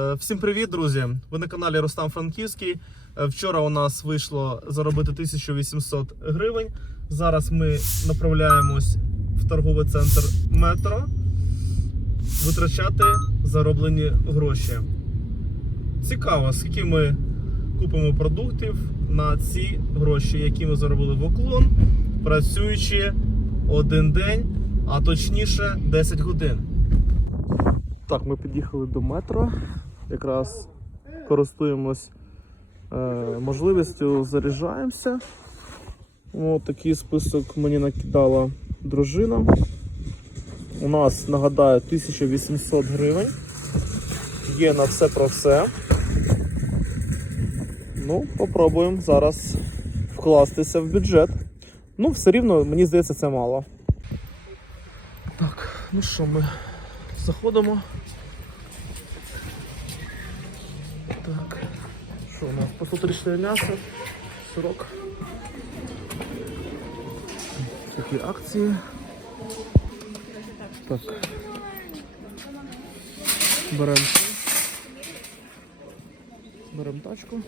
Е, Всім привіт, друзі! Ви на каналі Рустам Франківський. Е, Вчора у нас вийшло заробити 1800 гривень. Зараз ми направляємось в торговий центр метро витрачати зароблені гроші. Цікаво, скільки ми купимо продуктів на ці гроші, які ми заробили в уклон, працюючи один день, а точніше 10 годин. Так, ми під'їхали до метро. Якраз користуємось е, можливістю, заряджаємося. Ось такий список мені накидала дружина. У нас, нагадаю, 1800 гривень. Є на все про все. Ну, попробуємо зараз вкластися в бюджет. Ну, все рівно, мені здається, це мало. Так, ну що, ми заходимо. Що у нас? По 134 м'ясо, сирок. Такі акції. Так. Беремо. Беремо тачку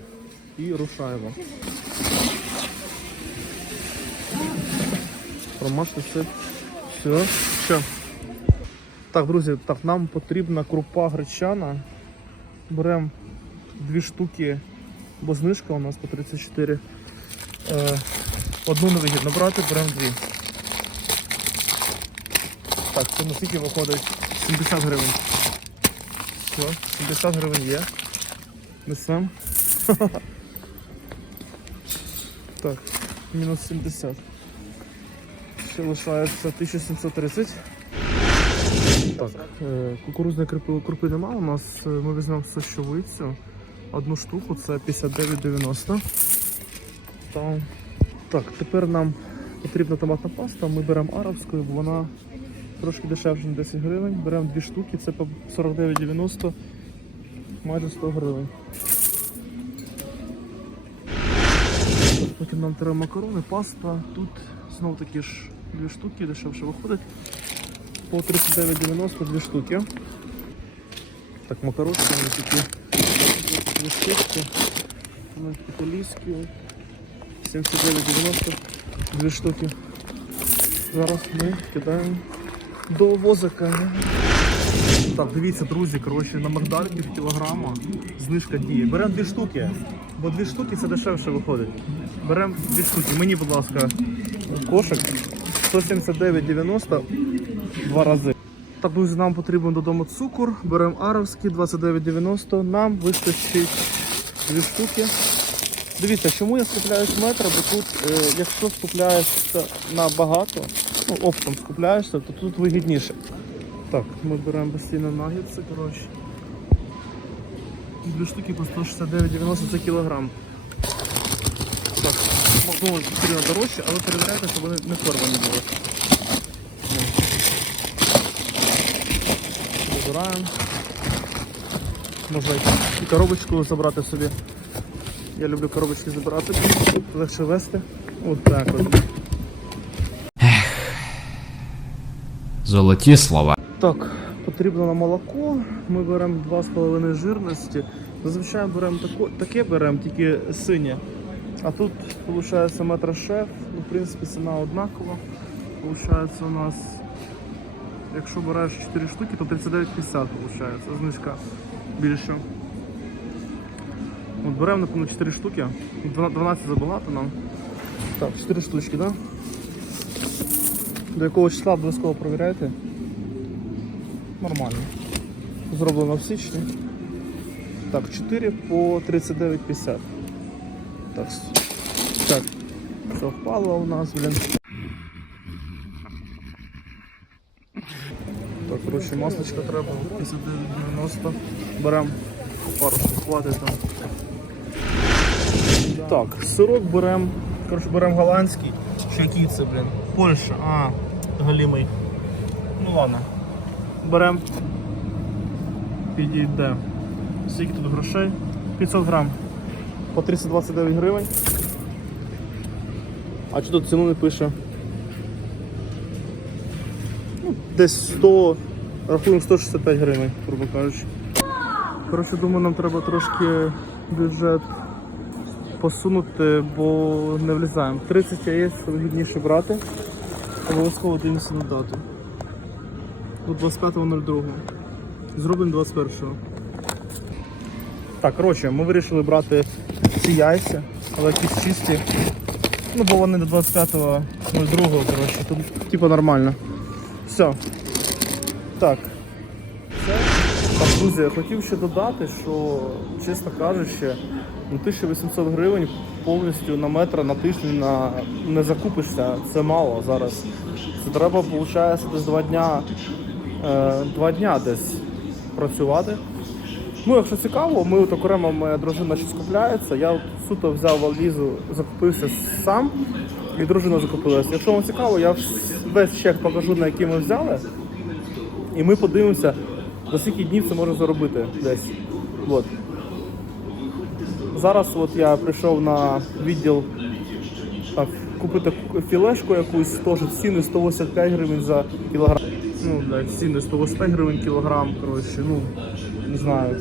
і рушаємо. Промаште все. Все. Все. Так, друзі, так, нам потрібна крупа гречана. Беремо дві штуки, бо знижка у нас по 34. Е, одну невигідно брати, беремо дві. Так, це на скільки виходить 70 гривень. Все, 70 гривень є. Несем. Так, мінус 70. Ще лишається 1730. Так, е, кукурузної крупи, крупи немає. У нас е, ми візьмемо сощовицю. Одну штуку, це 59,90. Та- Так, тепер нам потрібна томатна паста. Ми беремо арабську, бо вона трошки дешевше на 10 гривень. Беремо дві штуки, це по 49,90, майже 100 гривень. Потім нам треба макарони, паста. Тут знову таки ж дві штуки, дешевше виходить. По 39,90 дві штуки. Так, макарошки вони такі Вони італійські. 79,90 дві штуки. Зараз ми кидаємо до возика. Так, дивіться, друзі, коротше, на Макдалі пів кілограма знижка діє. Беремо дві штуки, бо дві штуки це дешевше виходить. Беремо дві штуки. Мені, будь ласка, кошик 179,90 два рази. Так, друзі, нам потрібен додому цукор. Беремо аровський 29,90. Нам вистачить дві штуки. Дивіться, чому я скупляюсь в метро, бо тут, е, якщо скупляєшся набагато, ну, оптом скупляєшся, то тут вигідніше. Так, ми беремо постійно нагідси, коротше. Дві штуки по 169,90 за кілограм. Так, Макдональдс потрібно дорожче, але перевіряйте, щоб вони не порвані були. Забираємо. Можна і коробочку забрати собі. Я люблю коробочки забирати, легше вести. От так от. Золоті слова. Так, потрібно на молоко. Ми беремо 2,5 жирності. Зазвичай беремо тако, таке беремо, тільки синє. А тут виходить метро шеф. Ну, в принципі, ціна однакова. Получається у нас, якщо береш 4 штуки, то 39,50 виходить. Знижка більше. От беремо, напевно, 4 штуки. 12 забагато нам. Так, 4 штучки, так? Да? До якого числа обов'язково провіряйте. Нормально. Зроблено в січні. Так, 4 по 39,50. Так, так. Все впало у нас, блін. Коротше, масличка треба 59,90. Беремо пару штук, хватить там. Так, сирок беремо. Коротше, беремо голландський. Чи який це, блін? Польща. А, галімий. Ну ладно. Беремо. Підійде. Скільки тут грошей? 500 грам. По 329 гривень. А чи тут ціну не пише? Десь 100, рахуємо 165 гривень, грубо кажучи. Коротше, думаю, нам треба трошки бюджет посунути, бо не влізаємо. 30 яєць вигідніше брати. Обов'язково дивимося на дату. До 25.02. Зробимо 21-го. Так, коротше, ми вирішили брати ці яйця, але якісь чисті. Ну, бо вони до 25.02, коротше, тут типу нормально. Все. Так. Так, друзі, я хотів ще додати, що, чесно кажучи, ну 1800 гривень повністю на метр на тиждень на... не закупишся. Це мало зараз. Це треба, виходить, десь два дня, е, два дня десь працювати. Ну, якщо цікаво, ми от окремо моя дружина щось купляється. Я от суто взяв валізу, закупився сам, і дружина закупилася. Якщо вам цікаво, я весь чек покажу, на який ми взяли. І ми подивимося, за скільки днів це може заробити десь. От. Зараз от я прийшов на відділ так, купити філешку якусь, теж ціни 185 гривень за кілограм. Ну, блядь, ціни 185 гривень кілограм, коротше, ну, не знаю.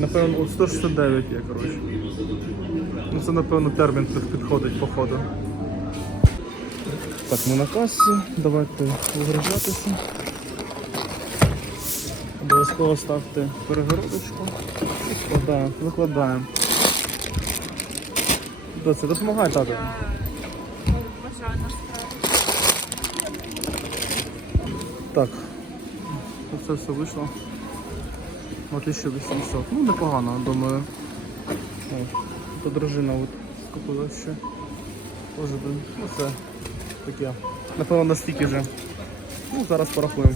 Напевно, от 169 є, коротше. Ну це напевно термін під- підходить, походу. Так, ми на касі, давайте вигружатися. Обов'язково ставте перегородочку. Складаємо, викладаємо. Доця, допомагай. Бажаю. Так. Оце все вийшло. На 1800. Ну, непогано, думаю. О, то дружина от скупила ще. Блин, ну це таке. Напевно, настільки вже. Ну, зараз порахуємо.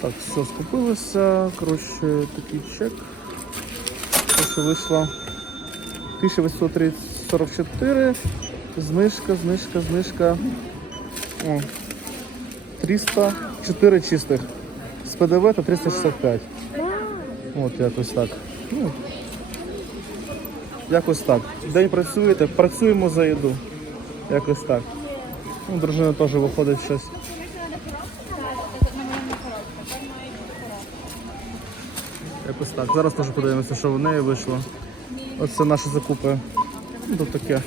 Так, все, скупилося. Коротше, такий чек. Що вийшло 1844. Знижка, знижка, знижка. О, 304 чистих. З ПДВ та 365. От якось так. Ну, якось так. День працюєте, працюємо за їду. Якось так. Ну, дружина теж виходить щось. Якось так. Зараз теж подивимося, що в неї вийшло. Оце наші закупи. Тут таке.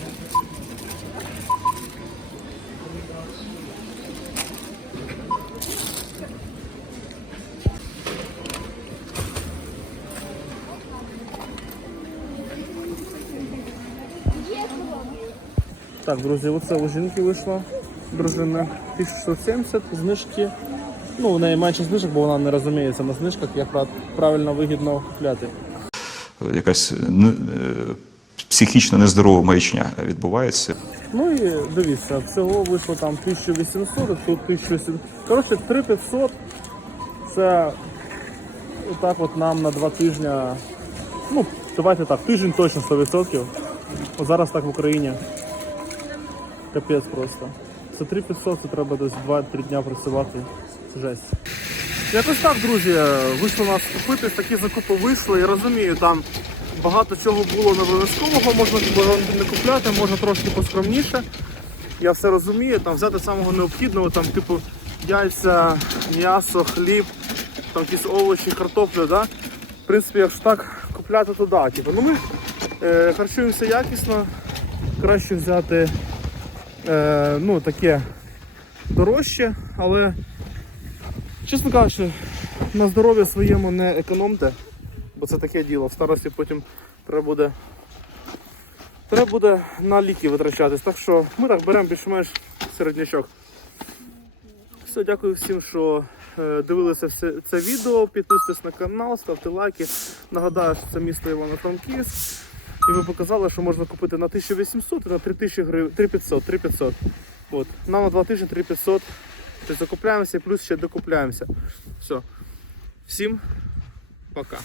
Так, друзі, оце у жінки вийшло. Дружина 1670, знижки. Ну, у неї менше знижок, бо вона не розуміється на знижках, як правильно вигідно купляти. Якась не- е, психічно нездорова маячня відбувається. Ну і дивіться, всього вийшло там 1800, тут 1700. Коротше, 3500 це отак от нам на два тижні. Ну, давайте так, тиждень точно 100%. От зараз так в Україні. Капець просто. Це 3500, це треба десь 2-3 дня працювати. Жесть. Якось так, друзі, вийшло нас купити, такі закупи вийшли. Я розумію, там багато чого було не обов'язкового, можна не купляти, можна трошки поскромніше. Я все розумію, там взяти самого необхідного, там, типу, яйця, м'ясо, хліб, там якісь овочі, картоплю, да? В принципі, якщо так купляти, то да. Типу, ну ми е, харчуємося якісно, краще взяти е, ну, таке дорожче, але Чесно кажучи, на здоров'я своєму не економте, бо це таке діло. В старості потім треба буде, треба буде на ліки витрачатись. Так що ми так беремо більш-менш середнячок. Все, дякую всім, що е, дивилися все це відео. Підписуйтесь на канал, ставте лайки. Нагадаю, що це місто Івано-Франківськ. І ви показали, що можна купити на 1800 і на 3000 гривень, 3500, 3500. От. Нам на 2 тижні 3500. Тобто закупляємося плюс ще докупляємося. Все. Всім пока.